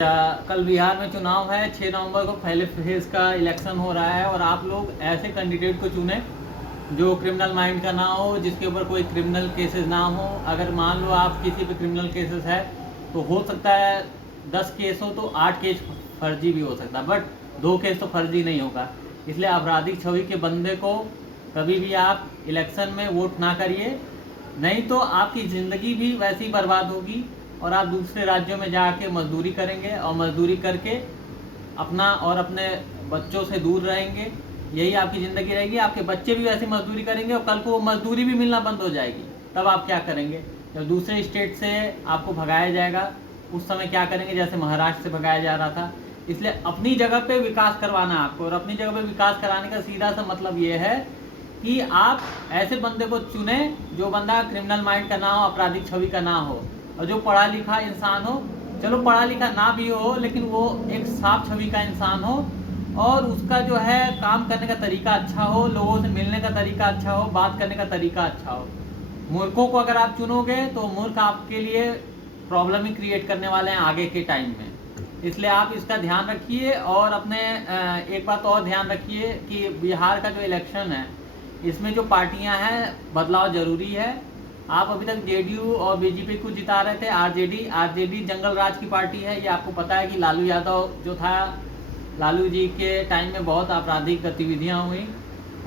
कल बिहार में चुनाव है। 6 नवंबर को पहले फेज का इलेक्शन हो रहा है और आप लोग ऐसे कैंडिडेट को चुने जो क्रिमिनल माइंड का ना हो, जिसके ऊपर कोई क्रिमिनल केसेस ना हो। अगर मान लो आप किसी पे क्रिमिनल केसेस है तो हो सकता है 10 केस हो तो 8 केस फर्जी भी हो सकता है, बट 2 केस तो फर्जी नहीं होगा। इसलिए आपराधिक छवि के बंदे को कभी भी आप इलेक्शन में वोट ना करिए, नहीं तो आपकी ज़िंदगी भी वैसे ही बर्बाद होगी और आप दूसरे राज्यों में जाके मजदूरी करेंगे और मजदूरी करके अपना और अपने बच्चों से दूर रहेंगे। यही आपकी ज़िंदगी रहेगी। आपके बच्चे भी वैसे मजदूरी करेंगे और कल को वो मजदूरी भी मिलना बंद हो जाएगी। तब आप क्या करेंगे? जब दूसरे स्टेट से आपको भगाया जाएगा उस समय क्या करेंगे? जैसे महाराष्ट्र से भगाया जा रहा था। इसलिए अपनी जगह पे विकास करवाना है आपको, और अपनी जगह पे विकास कराने का सीधा सा मतलब ये है कि आप ऐसे बंदे को चुने जो बंदा क्रिमिनल माइंड का ना हो, आपराधिक छवि का ना हो, और जो पढ़ा लिखा इंसान हो। चलो पढ़ा लिखा ना भी हो लेकिन वो एक साफ छवि का इंसान हो और उसका जो है काम करने का तरीका अच्छा हो, लोगों से मिलने का तरीका अच्छा हो, बात करने का तरीका अच्छा हो। मूर्खों को अगर आप चुनोगे तो मूर्ख आपके लिए प्रॉब्लम ही क्रिएट करने वाले हैं आगे के टाइम में। इसलिए आप इसका ध्यान रखिए। और अपने एक बात और ध्यान रखिए कि बिहार का जो इलेक्शन है इसमें जो पार्टियां हैं बदलाव जरूरी है। आप अभी तक जेडीयू और बीजेपी को जिता रहे थे। आरजेडी जंगल राज की पार्टी है। ये आपको पता है कि लालू यादव जो था, लालू जी के टाइम में बहुत आपराधिक गतिविधियां हुई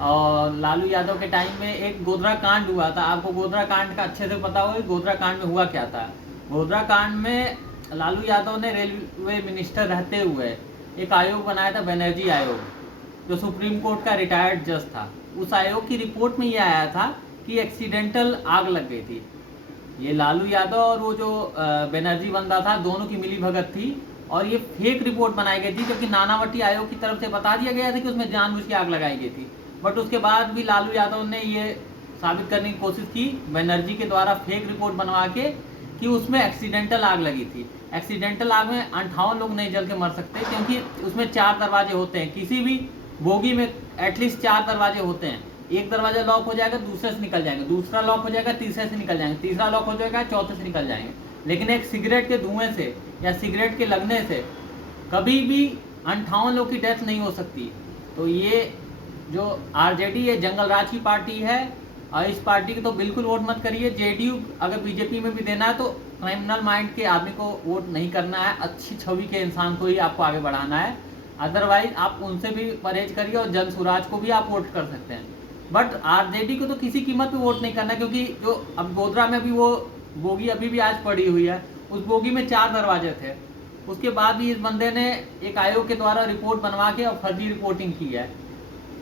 और लालू यादव के टाइम में एक गोधरा कांड हुआ था। आपको गोधरा कांड का अच्छे से पता होगा। गोधरा कांड में हुआ क्या था? गोधरा कांड में लालू यादव ने रेलवे मिनिस्टर रहते हुए एक आयोग बनाया था, बनर्जी आयोग, जो सुप्रीम कोर्ट का रिटायर्ड जज था। उस आयोग की रिपोर्ट में ये आया था कि एक्सीडेंटल आग लग गई थी। ये लालू यादव और वो जो बनर्जी बंदा था, दोनों की मिली भगत थी और ये फेक रिपोर्ट बनाई गई थी, क्योंकि नानावटी आयोग की तरफ से बता दिया गया था कि उसमें जानबूझ के आग लगाई गई थी। बट उसके बाद भी लालू यादव ने ये साबित करने की कोशिश की बनर्जी के द्वारा फेक रिपोर्ट बनवा के कि उसमें एक्सीडेंटल आग लगी थी। एक्सीडेंटल आग में 58 लोग नहीं जल के मर सकते, क्योंकि उसमें 4 दरवाजे होते हैं। किसी भी बोगी में एटलीस्ट 4 दरवाजे होते हैं। एक दरवाजा लॉक हो जाएगा, दूसरे से निकल जाएंगे, दूसरा लॉक हो जाएगा, तीसरे से निकल जाएंगे, तीसरा लॉक हो जाएगा, चौथे से निकल जाएंगे। लेकिन एक सिगरेट के धुएं से या सिगरेट के लगने से कभी भी 58 लोग की डेथ नहीं हो सकती। तो ये जो आरजेडी है जंगल राज की पार्टी है और इस पार्टी की तो बिल्कुल वोट मत करिए। जेडीयू अगर बीजेपी में भी देना है तो क्रिमिनल माइंड के आदमी को वोट नहीं करना है, अच्छी छवि के इंसान को ही आपको आगे बढ़ाना है। अदरवाइज आप उनसे भी परहेज करिए और जन स्वराज को भी आप वोट कर सकते हैं, बट आरजेडी को तो किसी कीमत पे वोट नहीं करना। क्योंकि जो अब गोधरा में भी वो बोगी अभी भी आज पड़ी हुई है, उस बोगी में 4 दरवाजे थे। उसके बाद भी इस बंदे ने एक आयोग के द्वारा रिपोर्ट बनवा के और फर्जी रिपोर्टिंग की है।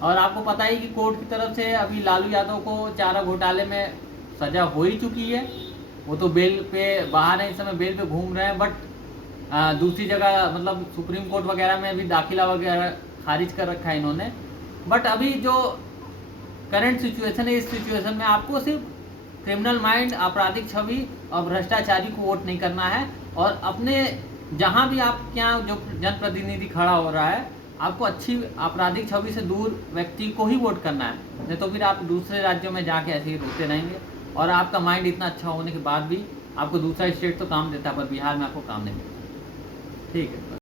और आपको पता ही कि कोर्ट की तरफ से अभी लालू यादव को चारा घोटाले में सजा हो ही चुकी है। वो तो बेल पे बाहर है, इस समय बेल पे घूम रहे हैं, बट दूसरी जगह मतलब सुप्रीम कोर्ट वगैरह में भी दाखिला वगैरह खारिज कर रखा है इन्होंने। बट अभी जो करंट सिचुएशन है, इस सिचुएशन में आपको सिर्फ क्रिमिनल माइंड, आपराधिक छवि और भ्रष्टाचारी को वोट नहीं करना है। और अपने जहां भी आपके यहाँ जो जनप्रतिनिधि खड़ा हो रहा है, आपको अच्छी आपराधिक छवि से दूर व्यक्ति को ही वोट करना है, नहीं तो फिर आप दूसरे राज्यों में जाके ऐसे ही रोते रहेंगे। और आपका माइंड इतना अच्छा होने के बाद भी आपको दूसरा स्टेट तो काम देता है, पर बिहार में आपको काम नहीं देता। ठीक है।